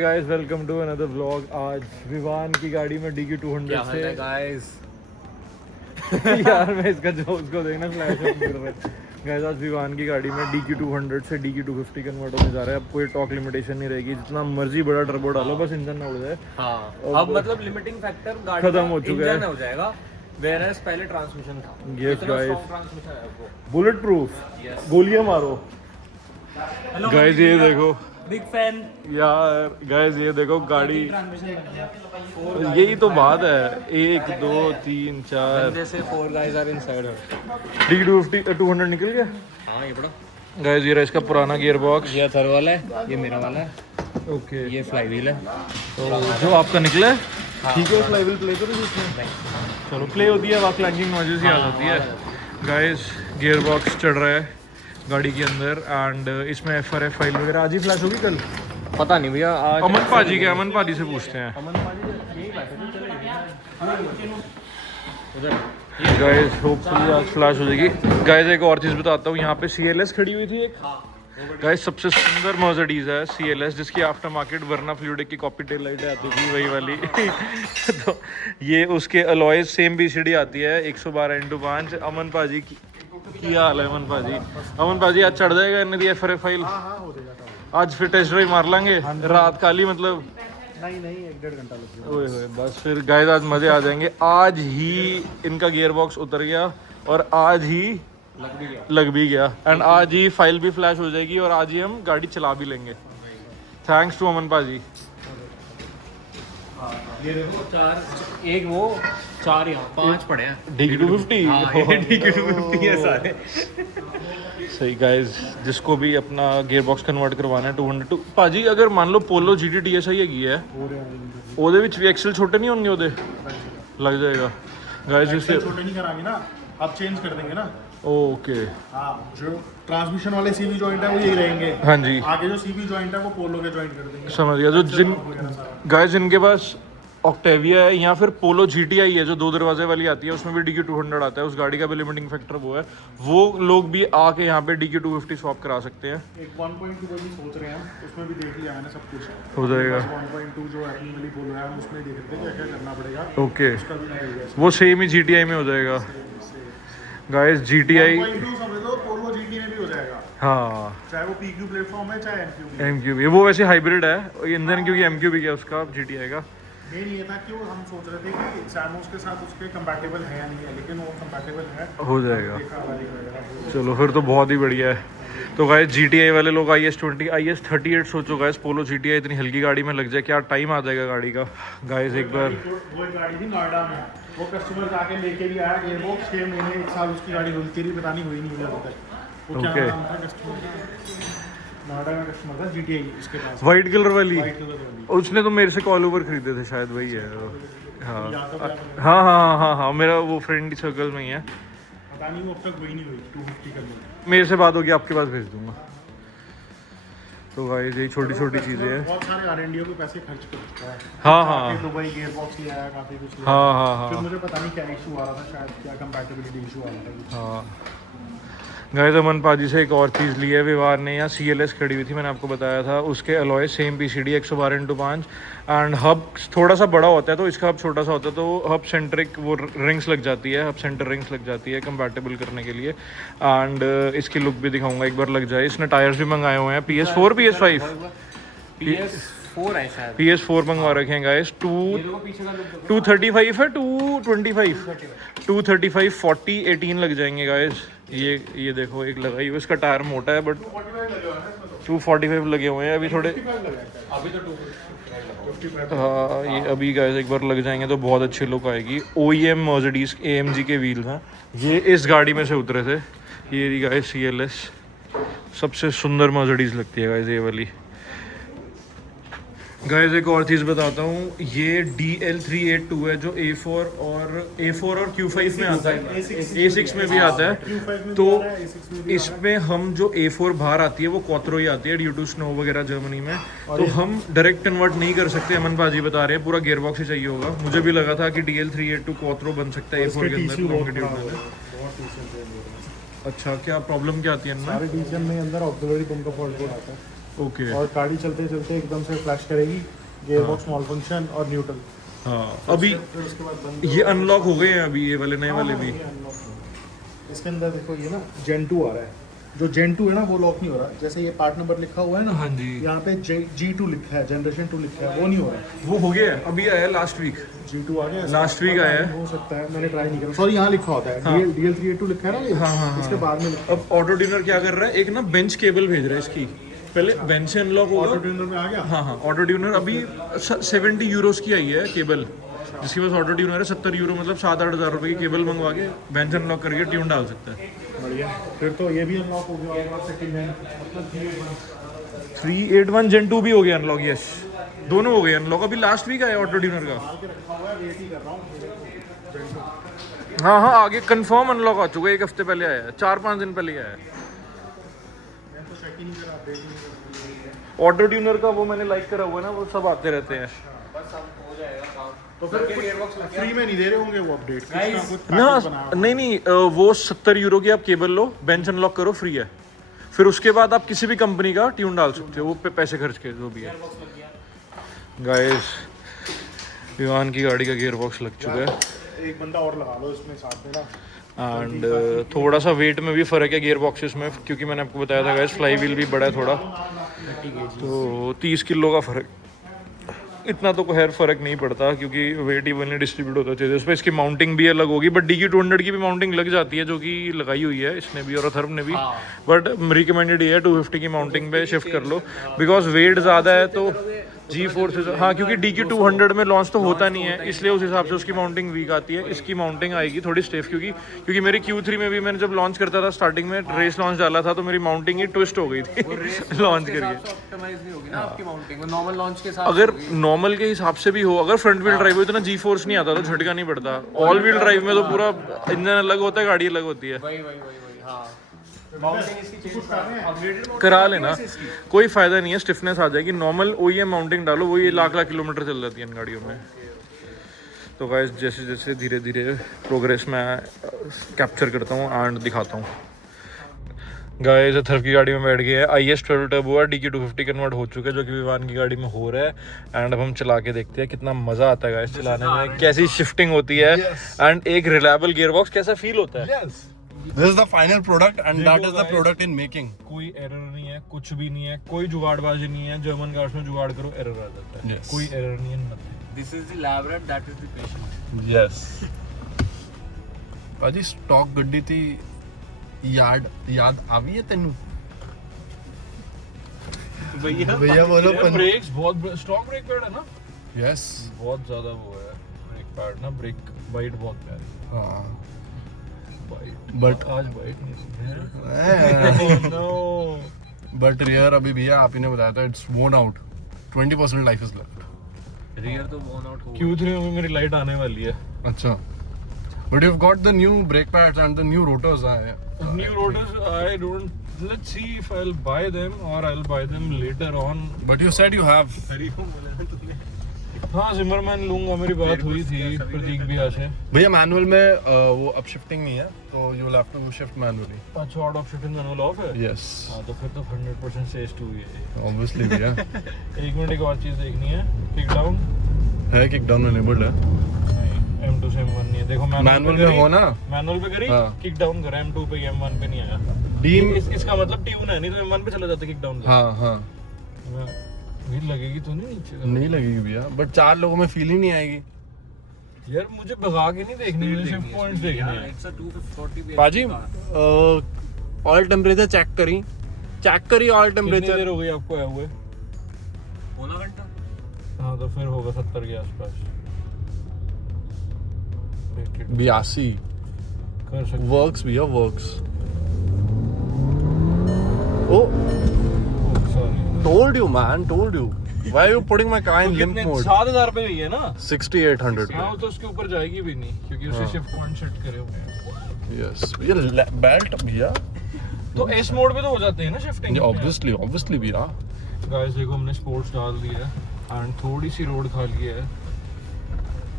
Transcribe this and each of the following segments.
Guys welcome to another vlog. आज विवान की गाड़ी में DQ 200 से गाइस यार मैं इसका जो उसको देखना फ्लैश ऑन कर रहा है। गाइस आज विवान की गाड़ी में DQ 200 से DQ 250 कन्वर्ट होने जा रहा है। अब कोई टॉक लिमिटेशन नहीं रहेगी, जितना मर्जी बड़ा टर्बो डालो, बस इंजन ना उड़ जाए। हाँ, अब मतलब लिमिटिंग फैक्टर गाड़ी खत्म हो चुका है, हो जाएगा। वेयरएस पहले ट्रांसमिशन था। यस गाइस, ट्रांसमिशन है वो बुलेट प्रूफ, गोलियां मारो। गाइस ये देखो, बिग फैन यार गाइस ये देखो गाड़ी, यही तो बात है। 1 2 3 4 जैसे 4 गाइस आर इनसाइड। DQ 200 निकल गया। हाँ ये बड़ा गाइस ये रहा इसका पुराना गियर बॉक्स। ये थर वाला है, ये मेरा वाला है। ओके, ये फ्लाई व्हील है। तो जो आपका निकला है ठीक है। फ्लाई व्हील प्ले करो इसमें, चलो प्ले होती है, वहाँ क्लैंकिंग नॉइज़ ही आ जाती है। गाइस गियर बॉक्स चढ़ रहा है गाड़ी के अंदर एंड इसमें FRF फाइल वगैरह आज ही फ्लैश होगी कल। पता नहीं भैया, आज अमन पाजी से पूछते हैं। गाइस होपफुली आज फ्लैश हो जाएगी। गाइस एक और चीज़ बताता हूँ, यहाँ पे CLS खड़ी हुई थी एक। गाइस सबसे सुंदर मर्सिडीज है CLS, जिसकी आफ्टर मार्केट वर्ना फ्लूइड की कॉपी टेल लाइट आती थी, वही वाली। तो ये उसके अलॉयज सेम BCD आती है 112x5। अमन पाजी की हाल है। अमन पाजी आज चढ़ जाएगा इन्हें दी FRF फाइल। आज फिर टेस्ट ड्राइव मार लांगे रात काली, मतलब नहीं 1-1.5 घंटा लग जाएगा। ओए बस फिर गाइस आज मजे आ जाएंगे। आज ही इनका गियर बॉक्स उतर गया और आज ही लग भी गया एंड आज ही फाइल भी फ्लैश हो जाएगी और आज ही हम गाड़ी चला भी लेंगे। थैंक्स टू अमन पाजी। ये देखो 4 एक वो 4 यहाँ 5 पड़े हैं। DQ 250 DQ 250 है सारे। सही गाइस, जिसको भी अपना गियर बॉक्स कन्वर्ट करवाना है 200 पाजी, अगर मान लो पोलो GT TSI हैगी है, ਉਹਦੇ ਵਿੱਚ ਵੀ एक्सेल छोटे नहीं होंगे, ਉਹਦੇ लग जाएगा। गाइस इससे छोटे नहीं कराएंगे ना, अब चेंज कर देंगे ना। ओके हाँ, जो ट्रांसमिशन वाले CV जॉइंट है वो यही रहेंगे। हाँ जी, आगे जो CV जॉइंट है वो पोलो के जॉइंट कर देंगे। समझ गया। जो जिन गाइस जिनके पास ऑक्टेविया है या फिर पोलो GTI है जो 2 दरवाजे वाली आती है, उसमें भी DQ 200 आता है, उस गाड़ी का भी लिमिटिंग फैक्टर वो है, वो लोग भी आके यहाँ पे DQ 250 स्वैप करा सकते हैं। एक 1.2 को भी सोच रहे हैं, उसमें भी देख लिया मैंने सब कुछ। हो जाएगा 1.2 जो अपनी वाली बोल रहा है, हम उसमें देख रहे हैं क्या क्या करना पड़ेगा। ओके, उसका भी नहीं है, वो सेम ही GTI में हो जाएगा। गाइस GTI 1.2 समझ लो पोलो GT में भी हो जाएगा, हाँ, चाहे वो PQ प्लेटफॉर्म है चाहे MQ। MQB वो वैसे हाइब्रिड है इंजन, क्योंकि MQB क्या उसका GTI का। मेन ये था कि वो हम सोच रहे थे कि सैमोस के साथ उसके कंपैटिबल है या नहीं है, लेकिन वो कंपैटिबल है, हो जाएगा। देखा वायरिंग वगैरह। चलो फिर तो बहुत ही बढ़िया है। तो गाइस GTI वाले लोग IS20 IS38 सोचो गाइस, पोलो GTI इतनी हल्की गाड़ी में लग जाए, क्या टाइम आ जाएगा गाड़ी का। गाइस एक बार वो एक गाड़ी थी नोएडा में, वो कस्टमर जाके लेके भी आया गियर बॉक्स, 6 महीने 1 साल उसकी गाड़ी हुई थी, पता नहीं हुई नहीं हुई अभी तक। वो क्या Okay. नाम था कस्टमर का? नोएडा में कस्टमर था GTI इसके पास, वाइट कलर वाली, व्हाइट कलर वाली। उसने तो मेरे से कॉल ओवर खरीदे थे शायद, वही है। हाँ यादव यादव, हाँ हाँ हाँ हाँ, मेरा वो फ्रेंड सर्कल में ही है। पता नहीं वो अब तक हुई नहीं हुई 250 करने की। मेरे से बात होगी, आपके पास भेज दूंगा। तो गाइस यही छोटी छोटी चीज़ें हैं। बहुत सारे R&D को पैसे खर्च कर चुका है। हाँ हाँ काफी दुबई गियर बॉक्स ले आया, काफी कुछ ले हाँ आया। हाँ फिर हाँ मुझे पता नहीं क्या इशू आ रहा था, शायद क्या कंपैटिबिलिटी इशू आ रहा था। हाँ। गाइस अमन पाजी से एक और चीज़ ली है विवार ने, यहाँ CLS खड़ी हुई थी, मैंने आपको बताया था, उसके alloy same BCD 112x5 and hub थोड़ा सा बड़ा होता है, तो इसका हब छोटा सा होता है, तो हब सेंट्रिक वो रिंग्स लग जाती है, हब सेंटर रिंग्स लग जाती है कंपैटिबल करने के लिए। एंड इसकी लुक भी दिखाऊंगा एक बार लग जाए। इसने टायर्स भी मंगाए हुए हैं PS4 PS5 PS4 है शायद। PS4 मंगवा रखे हैं गाइस। ये देखो पीछे का लुक 235 है 225 235 40 18 लग जाएंगे गाइस। ये देखो एक लगाई हुई, इसका टायर मोटा है बट 245 लगे हुए हैं अभी थोड़े। अभी तो 255 हाँ ये अभी गाइस एक बार लग जाएंगे तो बहुत अच्छी लुक आएगी। OEM मर्सिडीज AMG के व्हील हैं, ये इस गाड़ी में से उतरे थे। ये गाइस CLS सबसे सुंदर मर्सिडीज लगती है गाइस ये वाली। गाइस एक और चीज़ बताता हूँ, ये DL382 है जो A4 और Q5 में आता है, A6 में भी आता है। तो इसमें हम जो A4 बाहर आती है वो क्वात्रो ही आती है ड्यू टू स्नो वगैरह जर्मनी में, तो हम डायरेक्ट कन्वर्ट नहीं कर सकते। अमन बाजी बता रहे हैं पूरा गियर बॉक्स ही चाहिए होगा। मुझे भी लगा था कि DL382 क्वात्रो बन सकता है A4 के अंदर लॉन्गिट्यूड में। अच्छा क्या प्रॉब्लम क्या आती है इनमें? सारे DCM में अंदर ऑक्सिलरी पंप का फॉल्ट कोड आता है। ओके और गाड़ी चलते चलते एकदम से फ्लैश करेगी, गियर बॉक्स मॉल फंक्शन और न्यूट्रल। हाँ अभी फिर उसके बाद बंद ये अनलॉक हो गए हैं अभी ये वाले नए वाले भी। ये unlock हो गया। इसके अंदर देखो ये ना Gen 2 आ रहा है, जो Gen 2 है ना वो लॉक नहीं हो रहा। जैसे ये पार्ट नंबर लिखा हुआ है ना, हाँ जी यहाँ पे G2 लिखा है, जनरेशन 2 लिखा है, वो नहीं हो रहा। वो हो गया है, अभी आया लास्ट वीक। G2 आ गया Last week आया है। हो सकता है, मैंने ट्राई नहीं करा। सॉरी यहाँ लिखा होता है DL382 लिखा है ना ये, इसके बाद में लिखा अब ऑटो ट्यूनर क्या कर रहा है, एक ना बेंच केबल भेज रहा है इसकी, पहले बेंच से अनलॉक ऑटो होगा। ट्यूनर में आ गया। हाँ हाँ ऑटो ट्यूनर अभी 70 यूरोस की आई है केबल, जिसके पास ऑटो ट्यूनर है 70 यूरो मतलब 7-8 हज़ार रुपये की केबल मंगवा के बेंच अनलॉक करके ट्यून डाल सकता है। बढ़िया, फिर तो ये भी अनलॉक हो गया होगा सेकंड हैंड, मतलब 381 Gen 2 भी हो गया अनलॉक, यस दोनों हो गए अनलॉक, अभी लास्ट वीक आया ऑटो ट्यूनर का। के रखा हुआ है, वेट ही कर रहा हूँ। हाँ हाँ आगे कंफर्म अनलॉक आ चुका है, 1 हफ्ते पहले आया है, 4-5 दिन पहले आया है। मैं तो चेक ही नहीं करा, अपडेट ही नहीं करा। ऑटो ट्यूनर का वो मैंने लाइक करा हुआ है ना, वो सब आते रहते हैं। तो फिर फ्री में नहीं दे रहे होंगे वो अपडेट, कुछ ना कुछ ना पैकेज बना। नहीं नहीं वो 70 यूरो की आप केबल लो, बेंच अनलॉक करो, फ्री है। फिर उसके बाद आप किसी भी कंपनी का ट्यून डाल सकते हो, वो पे पैसे खर्च के जो भी है। गाइस विवान की गाड़ी का गियर बॉक्स लग चुका है एक बंदा और लगा लो इसमें साथ में ना। एंड थोड़ा सा वेट में भी फ़र्क है गियर बॉक्सेस में, क्योंकि मैंने आपको बताया था गाइस फ्लाई व्हील भी बड़ा है थोड़ा, तो 30 किलो का फ़र्क, इतना तो खैर फ़र्क नहीं पड़ता क्योंकि वेट इवनली डिस्ट्रीब्यूट होता चाहिए। उस पर इसकी माउंटिंग भी अलग होगी, बट DQ 200 की भी माउंटिंग लग जाती है, जो कि लगाई हुई है इसने भी और अथर्व ने भी, बट रिकमेंडेड ये है 250 की माउंटिंग पे शिफ्ट कर लो, बिकॉज वेट ज़्यादा है तो जी फोर्सेस। हाँ क्योंकि DQ 200 में लॉन्च तो होता नहीं है, इसलिए उस हिसाब से उसकी माउंटिंग वीक आती है। इसकी माउंटिंग आएगी थोड़ी स्टिफ, क्योंकि मेरी Q3 में भी मैंने जब लॉन्च करता था, स्टार्टिंग में रेस लॉन्च डाला था, तो मेरी माउंटिंग ही ट्विस्ट हो गई थी लॉन्च करके। ऑप्टिमाइज नहीं होगी ना आपकी माउंटिंग, वो नॉर्मल लॉन्च के साथ अगर नॉर्मल के हिसाब से भी हो, अगर फ्रंट व्हील ड्राइव हो इतना जी फोर्स नहीं आता, तो झटका नहीं पड़ता। ऑल व्हील ड्राइव में तो पूरा इंजन अलग होता है, गाड़ी अलग होती है। वही हाँ माउंटिंग इसकी चेंज अपग्रेडेड करा लेना, कोई फायदा नहीं है, स्टिफनेस आ जाएगी। नॉर्मल OEM माउंटिंग डालो, वही लाख किलोमीटर चल जाती है इन गाड़ियों में। तो गाइस जैसे जैसे धीरे धीरे प्रोग्रेस मैं कैप्चर करता हूँ एंड दिखाता हूँ। गाइस अथर्व की गाड़ी में बैठ गए हैं, IS 12 टर्बो है, DQ 250 कन्वर्ट हो चुका है, जो कि विवान की गाड़ी में हो रहा है। एंड अब हम चला के देखते हैं कितना मज़ा आता है गाइस चलाने में, कैसी शिफ्टिंग होती है एंड एक रिलायबल गियर बॉक्स कैसा फील होता है। This is the final product and that is the product in making. कोई एरर नहीं है, कुछ भी नहीं है, कोई जुगाड़बाजी नहीं है। जर्मन कार्स में जुगाड़ करो एरर आ जाता है, Yes. कोई एरर नहीं है, nothing। This is the labret, that is the patient. Yes. भाजी स्टॉक गड्डी थी, याद आवी है तेनू? भैया बोलो ब्रेक्स बहुत स्टॉक ब्रेक पैड है ना, Yes. बहुत ज्यादा वो है ब्रेक पैड ना, ब्रेक बाइट बहुत प्यारी हाँ. बाइट, But आज बाइट नहीं नो। but rear अभी भैया आप ही ने बताया था it's worn out. 20% life is left. Rear तो बोन आउट हो Q3 में मेरी लाइट आने वाली है। अच्छा. But you've got the new brake pads and the new rotors. New rotors, I don't. Let's see if I'll buy them or I'll buy them later on. But you said you have. हाँ Zimmerman लूंगा, मेरी बात हुई थी प्रतीक भैया से। भैया manual में वो अब शिफ्टिंग नहीं है, तो you will have to shift manually. अच्छा auto of shifting manual off है। यस. हाँ तो फिर तो 100% सेज टू है। ऑब्वियसली भैया. एक मिनट, एक और चीज़ देखनी है, किक डाउन है, किक डाउन इनेबल्ड है. M2 से M1 नहीं है, देखो मैनुअल में हो ना. मैनुअल पे करी, हाँ। किक डाउन करा, M2 पे M1 पे नहीं आया। डीम. इसका मतलब ट्यून है, नहीं तो M1 पे चला जाता किक डाउन। हाँ हाँ. भीड़ लगेगी तो नहीं नीचे? नहीं लगेगी भैया, बट 4 लोगों में फील ही नहीं आएगी. यार मुझे भगा के नहीं देखनी, मुझे शिफ्ट पॉइंट्स देखने हैं। इट्स अ 240 पाजी ऑयल टेम्परेचर चेक करी ऑयल कितनी टेम्परेचर. देर हो गई आपको आए हुए? पौना घंटा। हाँ तो फिर होगा 70 के आसपास। 82 कर सकते वर्क्स भैया, works. Oh sorry. told you man, told you. Why are you putting my car in limp कितने? mode? 7000 पे हुई है ना? 6800 हाँ तो उसके ऊपर जाएगी भी नहीं, क्योंकि उसे शिफ्ट पॉइंट सेट करे हुए हैं। यस भैया, बेल्ट भैया. तो एस मोड पे तो हो जाते हैं ना शिफ्टिंग। ऑब्वियसली भैया. गाइस देखो हमने स्पोर्ट्स डाल दिया है एंड थोड़ी सी रोड खाली है,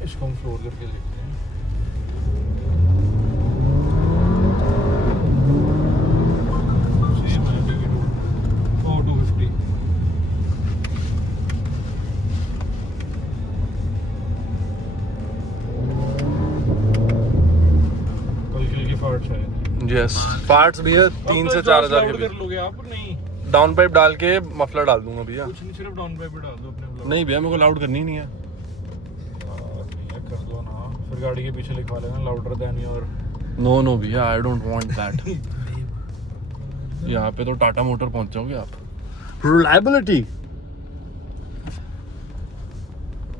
इसको हम फ्लोर करके देखते हैं। सेम है DQ 250 यस पार्ट्स भी है 3 से 4,000 के कर बीच। लोगे आप? नहीं डाउन पाइप डाल के मफलर डाल दूंगा भैया। कुछ नहीं, सिर्फ डाउन पाइप डाल दो अपने ब्लॉक। नहीं भैया मेरे को लाउड करनी ही नहीं है। कर दो ना, फिर गाड़ी के पीछे लिखवा लेना लाउडर देन योर। नो भैया आई डोंट वांट दैट। यहाँ पे तो टाटा मोटर पहुंच जाओगे आप। Reliability.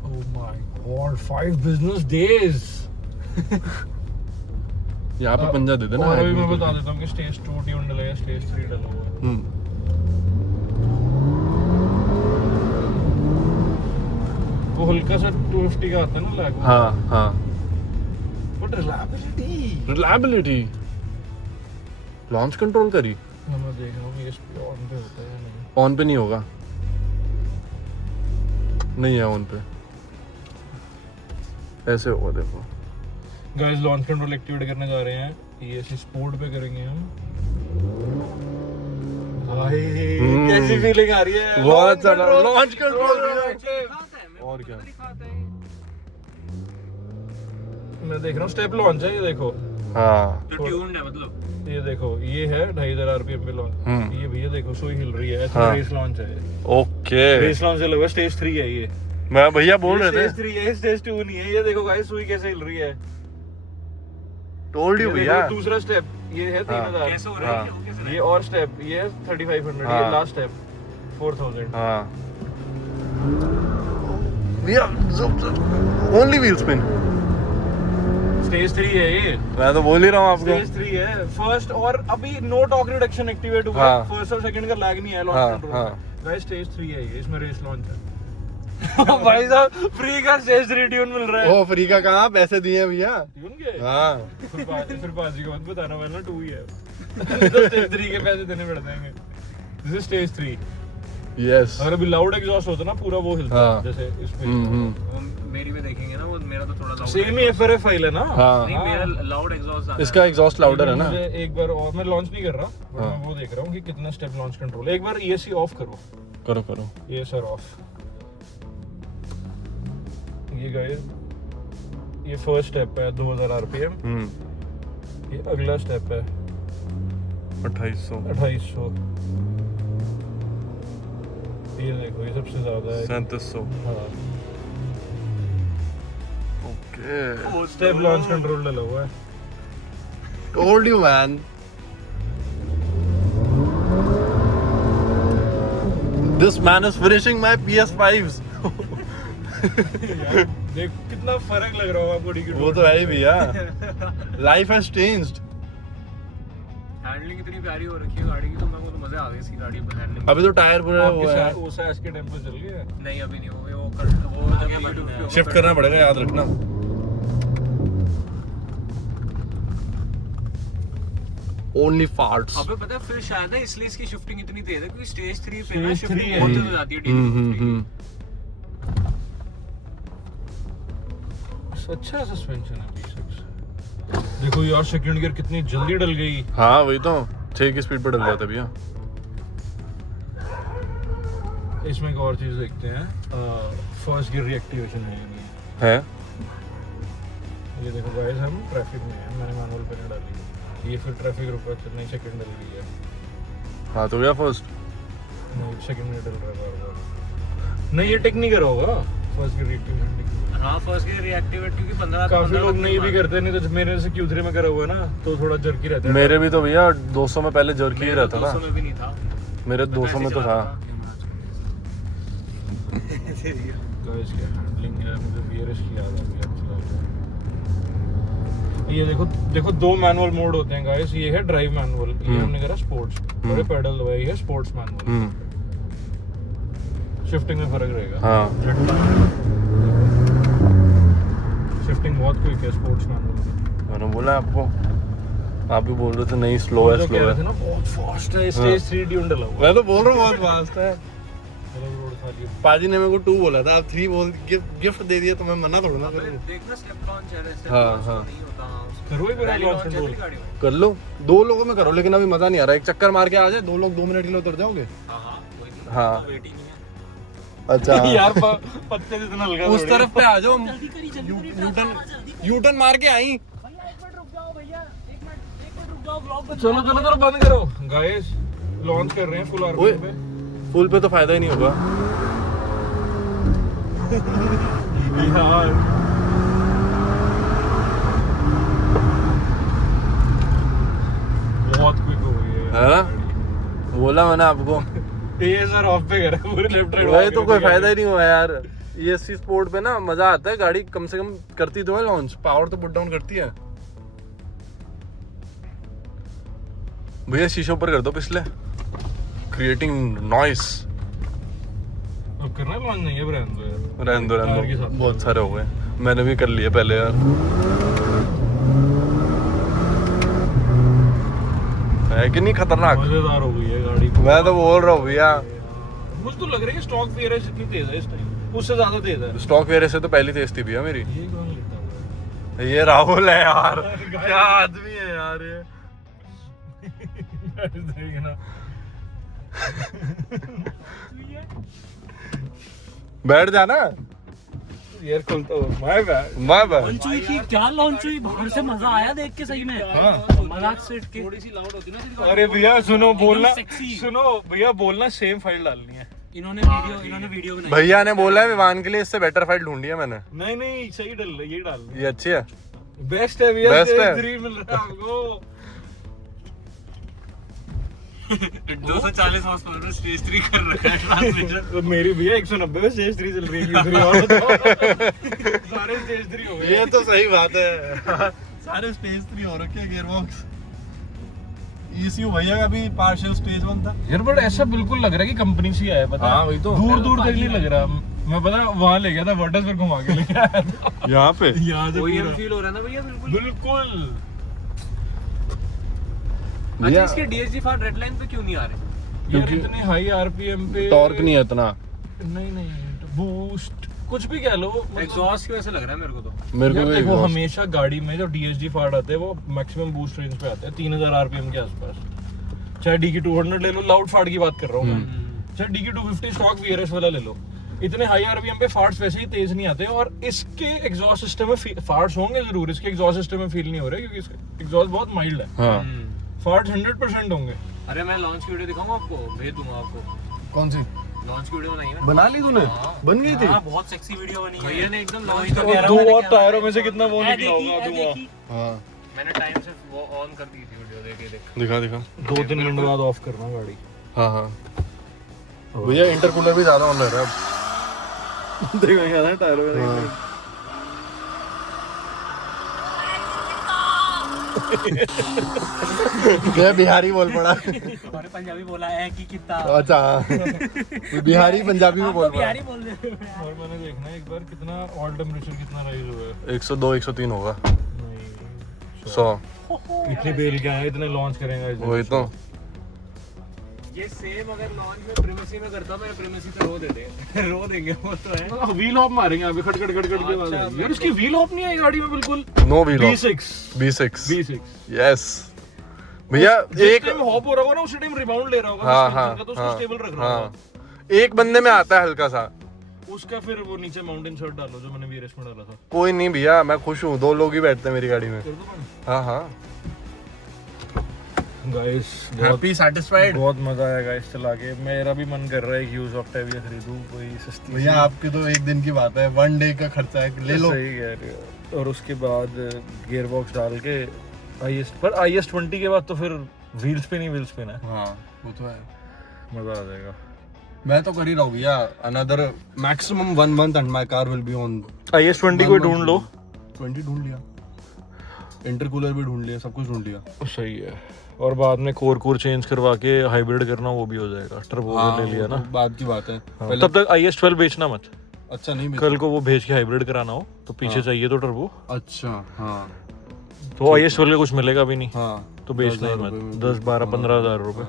Oh my God 5 business days. यहाँ पे पंजा दे देना। और अभी मैं बता देता हूँ कि स्टेज 2 ट्यून डलेगा, स्टेज 3 डला हुआ है। वो हल्का सा 250 का आता है ना लैग। हाँ बट रिलायबिलिटी। लॉन्च कंट्रोल करी मैं देख रहा हूँ ये ऑन पे होता है या नहीं। ऑन पे नहीं होगा, नहीं है ऑन पे, ऐसे होगा देखो। गाइस लॉन्च कंट्रोल एक्टिवेट करने जा रहे हैं, ESC स्पोर्ट पे करेंगे हम। भाई कैसी फीलिंग आ रही है? बहुत ज्यादा लॉन्च कंट्रोल। और क्या मैं देख रहा हूँ स्टेप लॉन्च है, ये देखो। हाँ तो ट्यून्ड है मतलब। ये देखो ये है 2500 RPM पे लॉन्च। ये भैया देखो सुई हिल रही है, ऐसा हाँ। रेस लॉन्च है। ओके रेस लॉन्च लगा, स्टेज 3 है ये। मैं भैया बोल रहे थे, स्टेज 3 है, स्टेज 2 नहीं है। ये देखो गाइस सुई कैसे हिल रही है। टोल्ड यू ये भैया। देखो दूसरा स्टेप ये है 3000। कैसे हो रहा है वो कैसे ये और स्टेप ये है 3500। हाँ। ये लास्ट स्टेप 4000। हाँ भैया ओनली व्हील स्पिन। स्टेज 3 है ये। मैं तो बोल ही रहा हूँ आपको। स्टेज 3 है फर्स्ट, और अभी नो टॉर्क रिडक्शन एक्टिवेट हुआ है। हाँ। फर्स्ट और सेकंड का लैग नहीं है हाँ, लॉन्च कंट्रोल हाँ। में। गाइस स्टेज 3 है ये, इसमें रेस लॉन्च है। भाई साहब फ्री का स्टेज 3 ट्यून मिल रहा है। ओ फ्री का कहाँ पैसे दिए भैया। ट्यून के हाँ फिर बाजी को मत बताना, वरना 2 ही है। तो स्टेज 3 के पैसे देने पड़ जाएंगे। This is stage 3। यस अगर अभी लाउड एग्जॉस्ट होता ना पूरा वो हिलता हाँ। है जैसे इसमें। वो मेरी में देखेंगे ना, वो मेरा तो थोड़ा लाउड सेम ही FRF फाइल है ना। हाँ नहीं मेरा लाउड एग्जॉस्ट आता है। इसका एग्जॉस्ट लाउडर है ना। मुझे एक बार और, मैं लॉन्च नहीं कर रहा, but हाँ। मैं वो देख रहा हूँ कि कितना स्टेप लॉन्च कंट्रोल। एक बार ESC ऑफ करो। करो करो। ESR of. ये गाइस ये फर्स्ट स्टेप है 2000 RPM। ये अगला स्टेप है 2800 2800। ये देखो ये सबसे ज्यादा है। 3700। हाँ ओके स्टेप लॉन्च कंट्रोल डला हुआ है। Told you man. This man is finishing my PS5s। देख कितना फर्क लग रहा होगा बॉडी की। वो तो है ही भैया। Life has changed. हैंडलिंग इतनी प्यारी हो रखी है गाड़ी की, तो मेरे को तो मजे आ गए इसकी गाड़ी पर हैंडलिंग। अभी तो टायर पूरा वो है। वो सैस के टेम्पो चल गया। नहीं अभी नहीं हो गए, वो आगे बढ़ना है। शिफ्ट करना पड़ेगा, याद रखना। Only farts. अबे पता है फिर शायद है इसलिए इसकी शिफ्टिंग इतनी तेज है, क्योंकि स्टेज 3 पे ना Stage शिफ्टिंग 3 है। बहुत तेज हो जाती है डील। अच्छा सस्पेंशन है B6। देखो यार सेकंड गियर कितनी जल्दी डल गई। हाँ वही तो 6 की स्पीड पे डल जाता है भैया। इसमें एक और चीज देखते हैं, फर्स्ट गियर रिएक्टिवेशन है या नहीं है है। ये देखो गाइस हम ट्रैफिक में हैं, मैंने मैनुअल पे नहीं डाली। ये फिर ट्रैफिक रुका तो नहीं, सेकंड डल गई है। हाँ तो भैया फर्स्ट। नहीं सेकंड में डल रहा है। नहीं ये टेक नहीं करा होगा फर्स्ट गियर रिएक्टिवेशन। हाँ फर्स्ट गियर रिएक्टिवेट, क्योंकि 15 काफी लोग नहीं भी करते, नहीं तो मेरे से Q3 में करा हुआ ना तो थोड़ा जर्की रहता है। मेरे भी तो भैया 200 में पहले जर्की ही रहता 200 ना। में भी नहीं था। मेरे 200 में तो था। गाइस क्या हैंडलिंग है, मुझे VRS की याद आ गई। ये देखो देखो 2 मैनुअल मोड होते हैं गाइस। ये है ड्राइव मैनुअल, ये हमने करा स्पोर्ट्स, और ये पेडल दबाया, ये है स्पोर्ट्स मैनुअल। शिफ्टिंग में फर्क रहेगा। हाँ शिफ्टिंग बहुत क्विक है स्पोर्ट्स मैनुअल में। मैंने बोला आपको, आप भी बोल रहे थे नहीं स्लो है जो स्लो कह रहे थे है। ना बहुत फास्ट है, स्टेज 3 ट्यून डला हुआ मैं तो बोल रहा हूँ बहुत फास्ट है। है। रोड खाली है। पाजी ने मेरे को 2 बोला था, आप 3 बोल गिफ्ट दे दिया तो मैं मना थोड़ा ना अबे करूँ। देखना स्टेप लॉन्च है, स्टेप हाँ, लॉन्च हाँ। नहीं होता। करो ही बिना पहली लॉन्च लॉन्च है कंट्रोल। तेरी गाड़ी में। कर लो 2 लोगों में करो, लेकिन अभी मजा नहीं आ रहा। एक चक्कर मार के आ जाए, 2 लोग 2 मिनट के लिए उतर जाओगे। हाँ हाँ कोई नहीं। हाँ। वेट ही नहीं है। अच्छा यार पत्ते जितना हल्का उस थोड़ी तरफ पे आ जाओ। यूटर्न मार के आई। चलो चलो चलो बंद करो गाइस, लॉन्च कर रहे हैं फुल आरपीएम पे। फुल पे तो फायदा ही नहीं होगा यार बहुत क्विक हो गई है ना, बोला मैंने आपको। टेजर ऑफ पे करा पूरे लेफ्ट राइट। वही तो कोई फायदा ही नहीं हुआ यार। ESC स्पोर्ट पे ना मजा आता है, गाड़ी कम से कम करती तो है लॉन्च, पावर तो पुट डाउन करती है। भैया शीशों पर कर दो पिछले, क्रिएटिंग नॉइस। अब करना है लॉन्च नहीं है ब्रांड तो यार। रहने दो कार के रहने साथ। दो, बहुत सारे हो गए, मैंने भी कर लिए पहले यार। है कि नहीं खतरनाक? मजेदार हो गई है गाड़ी। मैं तो बोल रहा हूँ भैया, मुझे तो लग रहा है कि स्टॉक वेरिएंट इतनी तेज है इस टाइम, उससे ज्यादा तेज है। स्टॉक वेरिएंट से तो पहली तेज थी भैया मेरी। ये कौन लेता है? ये राहुल है यार, क्या आदमी है यार ये। देखना बैठ जाना यार, खुलता हो माय बैड। मैं बैठ। लॉन्च हुई थी, क्या लॉन्च हुई, बाहर से मजा आया देख के सही में। मजाक से हट के थोड़ी सी लाउड होती है ना। अरे भैया सुनो बोलना, sexy। सुनो भैया बोलना, सेम फाइल डालनी है। इन्होंने वीडियो बनाई। भैया ने बोला है विवान के लिए इससे बेटर फाइल ढूंढी है मैंने। नहीं नहीं सही डाल रहा है, ये डाल रहा ये अच्छी है, है। बेस्ट है भैया, Best है। 3 मिल रहा है आपको। 240 हॉर्स पावर स्टेज 3 कर रखा है ट्रांसमिशन। तो मेरी भैया 190 पे स्टेज 3 चल रही है, Q3 और बताओ। सारे स्टेज 3 हो गए। ये तो सही बात है। सारे स्टेज 3 हो रखे गियरबॉक्स। ECU भैया का भी पार्शियल स्टेज 1 था यार बट ऐसा बिल्कुल लग रहा है कि कंपनी से आया, पता हाँ, वही तो। दूर दूर तक नहीं लग रहा। मैं पता वहां ले गया था, वर्टस पर घुमा के लेके आया था। यहाँ पे। यहाँ से OEM पूरा। फील हो रहा है ना भैया, बिल्कुल। बिल्कुल। अच्छा, इसके DSG फार रेड लाइन पे क्यों नहीं आ रहे? यार इतने हाई आरपीएम पे टॉर्क नहीं है इतना नहीं नहीं बूस्ट कुछ भी कह लो। एग्जॉस्ट की वजह से लग रहा है मेरे को तो। मेरे यार को देखो, भी हमेशा गाड़ी में जो DSG फाड़ आते हैं वो मैक्सिमम बूस्ट रेंज पे आते हैं 3000 आरपीएम के आसपास। चाहे DK 200 ले लो, लाउड फाड़ की बात कर रहा हूँ मैं, चाहे DK 250 स्टॉक VRS वाला ले लो, इतने हाई आरपीएम पे फार्ट्स वैसे ही तेज नहीं आते। और इसके एग्जॉस्ट सिस्टम में फार्ट्स होंगे जरूर, इसके एग्जॉस्ट सिस्टम में फील नहीं हो रहा क्योंकि इसका एग्जॉस्ट बहुत माइल्ड है। हाँ। फार्ट्स 100% होंगे। अरे मैं लॉन्च की वीडियो दिखाऊंगा आपको, भेज दूंगा आपको। कौन सी लॉन्च की वीडियो बनाई है बना ली तूने? बन गई थी। हाँ, बहुत सेक्सी वीडियो बनी है। भैया ने एकदम लॉन्च तो कर कह दिया। रहा हूँ, दो मैंने और क्या टायरों में से कितना वो ऐ निकला देखी, होगा ऐ धुआं। देखी। हाँ मैंने टाइम से वो ऑन कर दी थी वीडियो, देख देख। दिखा दिखा। 2-3 मिनट बाद ऑफ करना गाड़ी। हाँ हाँ भैया इंटरकूलर भी ज्यादा ऑन लग रहा है। देखो यहाँ है टायरों में। मैं बिहारी बोल पड़ा। और पंजाबी बोला है कि कितना। अच्छा हाँ। बिहारी पंजाबी में आप बोल तो पड़ा। बिहारी बोल रहे हो। और मैंने देखना है एक बार कितना ऑल टेम्परेचर कितना राइज हुआ है। 102 103 होगा। नहीं 100। इतने बेल क्या है, इतने लॉन्च करेंगे इस वही तो। ये सेम अगर लॉन्च में प्रीमेसी में करता, मेरे प्रीमेसी पे रो देते। रो देंगे वो तो है। व्हील हॉप मारेंगे अभी, खट खट खट खट के बाद आएगी। यार इसकी व्हील हॉप नहीं आई गाड़ी में बिल्कुल। No wheel B6 B6 yes भैया। एक एक हॉप हो रहा होगा ना, उसी टाइम रिबाउंड ले रहा होगा हाँ suspension हाँ का, तो उसको हाँ स्टेबल रख रहा हाँ होगा। एक बंदे में आता है हल्का सा। उसका फिर वो नीचे माउंटेन शर्ट डालो जो मैंने VRS में डाला था। कोई नहीं भैया, मैं खुश हूँ, 2 लोग ही बैठते हैं मेरी गाड़ी में। कर दो बंद। हाँ हाँ गाइस हैप्पी सैटिस्फाइड। बहुत मजा आया गाइस चला के। मेरा भी मन कर रहा है कि यूज ऑक्टेविया खरीदूं, कोई सस्ती भैया आपकी तो एक दिन की बात है, 1 डे का खर्चा है, ले लो। सही कह रहे हो। और उसके बाद गियर बॉक्स डाल के IS20 के बाद तो फिर व्हील्स पे नहीं व्हील्स पे ना, हाँ वो तो है, मजा आ जाएगा। मैं तो कर ही रहा हूँ भैया। Another maximum 1 month and my car will be on. IS20 को ढूंढ लो। 20 ढूंढ लिया, इंटरकूलर भी ढूंढ लिया, सब कुछ ढूंढ लिया। सही है। और बाद में कोर चेंज करवा के हाइब्रिड करना, वो भी हो जाएगा। टर्बो ले लिया ना, बाद की बात है। तब तक IS12 बेचना मत। अच्छा नहीं कल को वो भेज के हाइब्रिड कराना हो तो पीछे चाहिए तो टर्बो, अच्छा हाँ तो IS12 का कुछ मिलेगा भी नहीं, हाँ तो बेचना ही मत। 10-12-15 हज़ार रुपए।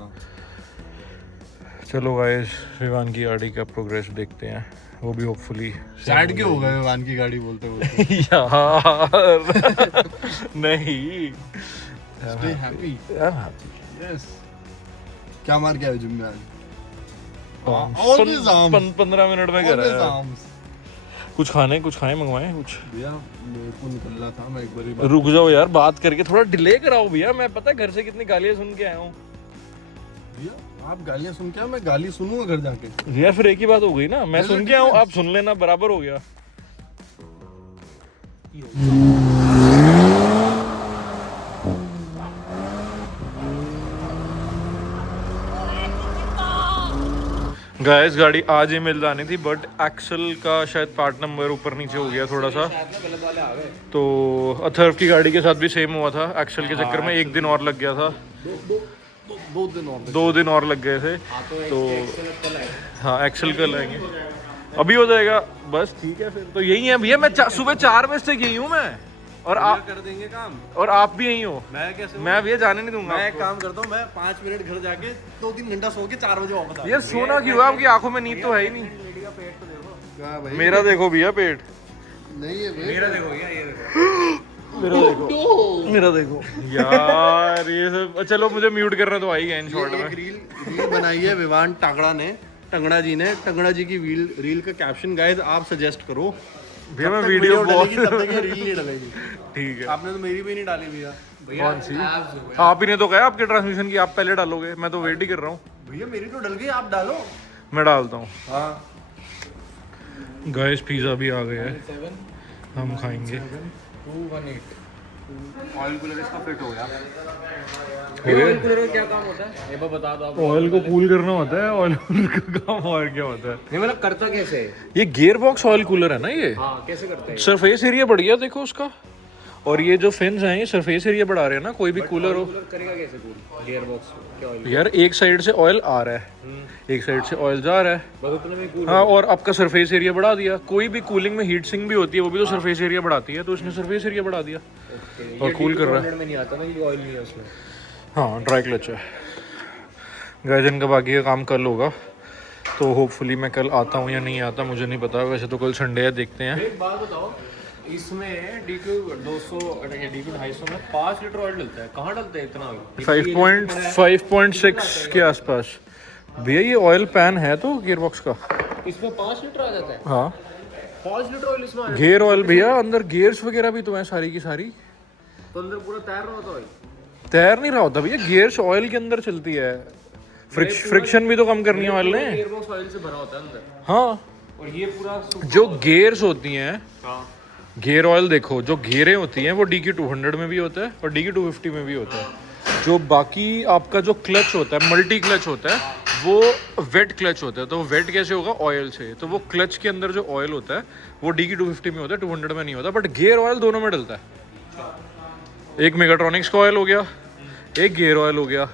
चलो गाइस, विवान की गाड़ी का प्रोग्रेस देखते हैं, वो भी होपफुली। सैड क्यों हो गए वान की गाड़ी बोलते बोलते? यार नहीं स्टे हैप्पी। यस। क्या मार के आए जिम में आज? Always arms. 15 मिनट में कर Always रहा है। arms. कुछ खाने कुछ खाएं मंगवाएं कुछ। भैया मेरे को निकलना था, मैं एक बार रुक जाओ यार, बात करके थोड़ा डिले कराओ भैया। मैं पता है घर से कितनी गालियां सुन के आया हूँ भैया आप गालियाँ सुन के आओ, मैं गाली सुनूंगा घर जाके। यार। फिर एक ही बात हो गई ना, मैं सुन के आया हूँ आप सुन लेना, बराबर हो गया। गाइस गाड़ी आज ही मिल जानी थी, बट एक्सल का शायद पार्ट नंबर ऊपर नीचे हो गया थोड़ा सा, तो अथर्व की गाड़ी के साथ भी सेम हुआ था। एक्सल के चक्कर में एक दिन और लग गया था, 2 दिन और लग गए थे। तो हाँ एक्सल कल आएंगे, अभी हो जाएगा बस। ठीक है फिर तो यही है भैया। मैं सुबह 4 बजे तक यही हूँ मैं, और आप कर देंगे काम, और आप भी यही हो। मैं कैसे? मैं भैया जाने नहीं दूंगा। मैं एक काम करता हूँ, मैं 5 मिनट घर जाके 2-3 घंटा सो के 4 बजे वापस आ यार सोना क्यों है? आपकी आंखों में नींद तो है ही नहीं। क्या भाई? मेरा देखो भैया पेट, नहीं है भाई, मेरा देखो भैया, ये देखो। मेरा देखो यार। ये सब चलो, मुझे म्यूट करना तो आ ही गया इन शॉर्ट में। एक रील बनाई है विवान टांगड़ा ने, टंगड़ा जी ने। टंगड़ा जी की रील का कैप्शन गाइस आप सजेस्ट करो भैया। मैं वीडियो डालेगी तब तक ये रील नहीं डालेगी। ठीक है। आपने तो मेरी भी नहीं डाली भैया। कौन सी? आप ही ने तो कहा आपके ट्रांसमिशन की आप पहले डालोगे, मैं तो वेट ही कर रहा हूँ। भैया मेरी तो डल गई, आप डालो। मैं डालता हूँ। हाँ गाइस पिज़्ज़ा भी आ गया है, हम खाएंगे। 218 ऑयल कूलर इसका फिट हो गया। हो गया? ऑयल कूलर का क्या काम होता है ये बता दो आप। ऑयल को कूल करना होता है, ऑयल कूलर का काम और क्या होता है? नहीं मतलब करता कैसे है? ये गियर बॉक्स ऑयल कूलर है ना ये। हाँ कैसे करते हैं? सरफेस एरिया बढ़ गया देखो उसका, और ये जो फिन्स हैं ये सरफेस एरिया बढ़ा रहे हैं ना। कोई भी कूलर हो कूलर करेगा कैसे कूल गियर बॉक्स क्या ऑयल? यार, एक साइड से ऑयल आ रहा है, एक साइड से ऑयल जा रहा है। बस उतने में कूल। हाँ, और आपका सरफेस एरिया बढ़ा दिया। कोई भी कूलिंग में हीट सिंक भी होती है, वो भी तो सरफेस एरिया बढ़ाती है, तो उसने सरफेस एरिया बढ़ा दिया और कूल कर रहा है। में नहीं आता ना ये ऑयल नहीं है उसमें। हाँ ड्राई क्लच है गाइस। इनका बाकी का काम कल होगा, तो होपफुली मैं कल आता हूँ या नहीं आता मुझे नहीं पता। वैसे तो कल संडे है, देखते हैं। एक बात बताओ, इसमें DQ 200 DQ 250 में 5 लीटर ऑयल डलता है। कहाँ डलता है इतना? 5.6 के आसपास भैया। ये ऑयल पैन है तो गियर बॉक्स का, इसमें 5 लीटर आ जाता है। हाँ 5 लीटर ऑयल इसमें गियर ऑयल भैया। अंदर गियर्स वगैरह भी तो हैं सारी की सारी। तो अंदर पूरा तैयार रहा होता है। तैर नहीं रहा होता भैया, गियर्स ऑयल के अंदर चलती है। फ्रिक्शन भी तो कम करनी है ऑयल ने। गियर बॉक्स ऑयल से भरा होता है अंदर। हाँ, और ये पूरा जो गियर्स होती हैं, हाँ गियर ऑयल देखो, जो गियरें होती हैं वो DQ 200 में भी होता है और DQ 250 में भी होता है। जो बाकी आपका जो क्लच होता है, मल्टी क्लच होता है, वो वेट क्लच होता है। तो वेट कैसे होगा? ऑयल से। तो वो क्लच के अंदर जो ऑयल होता है वो DQ 250 में होता है, 200 में नहीं होता। बट गियर ऑयल दोनों में डलता है। एक मेगाट्रॉनिक्स का ऑयल हो गया, एक गियर ऑयल हो गया।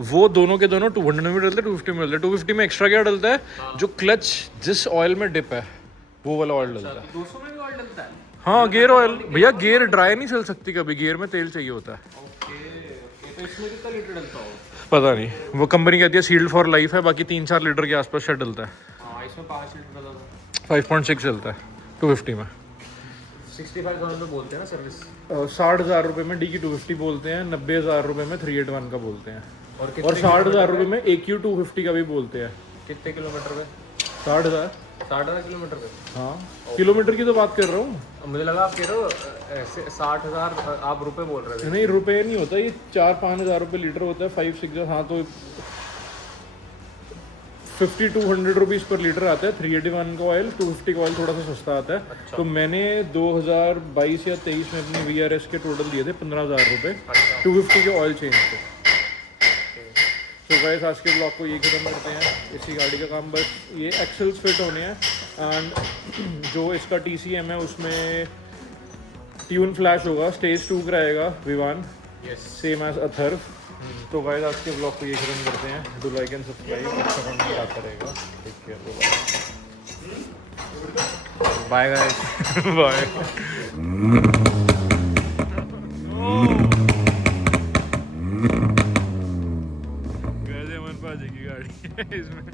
वो दोनों के दोनों 200 में डलते हैं, 250 में डलते हैं। 250 में एक्स्ट्रा क्या डलता है? जो क्लच जिस ऑयल में डिप है वो वाला ऑयल डलता है। 200 में भी ऑयल डलता है। हाँ गियर ऑयल भैया। गियर ड्राई नहीं चल सकती कभी, गियर में तेल चाहिए होता है। तो इसमें कितना लीटर डलता होगा? पता नहीं, वो कंपनी कहती है सील्ड फॉर लाइफ है। बाकी 3-4 लीटर के आसपास शायद डलता है। हाँ इसमें 5 लीटर डलता है। 5.6 चलता है 250 में। 65,000 में बोलते हैं ना सर्विस। 60,000 रुपये में DQ 250 बोलते हैं, 90,000 रुपये में 381 का बोलते हैं, और और 60,000 रुपये में AQ 250 का भी बोलते हैं। कितने किलोमीटर पे? 60,000। 60,000 किलोमीटर पे? हाँ किलोमीटर की तो बात कर रहा हूँ। मुझे लगा आप कह रहे हो ऐसे 60,000 आप रुपए बोल रहे थे। नहीं रुपये नहीं होता ये, 4-5 हज़ार रुपये लीटर होता है। 5-6 हाँ, तो 50-200 रुपीज़ पर लीटर आता है 381 का ऑयल। 250 का ऑयल थोड़ा सा सस्ता आता है। तो मैंने 2022 या 23 में अपने VRS के टोटल दिए थे 15,000 रुपये 250 के ऑयल चेंज पे। तो गाइस आज के ब्लॉग को ये खत्म करते हैं। इसी गाड़ी का काम बस ये एक्सेल्स फिट होने हैं, एंड जो इसका TCM है उसमें ट्यून फ्लैश होगा। स्टेज 2 कराएगा विवान, सेम एज अथर्व। तो गाइस आज के ब्लॉग को ये खत्म करते हैं। डू लाइक एंड सब्सक्राइब, अच्छा कंटेंट आता रहेगा। Take care, bye guys. Bye. भाजी की गाड़ी है, इसमें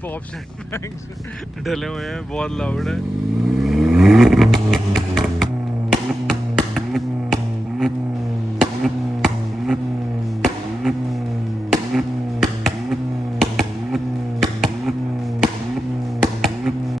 पॉप सेट डले हुए हैं, बहुत लाउड है।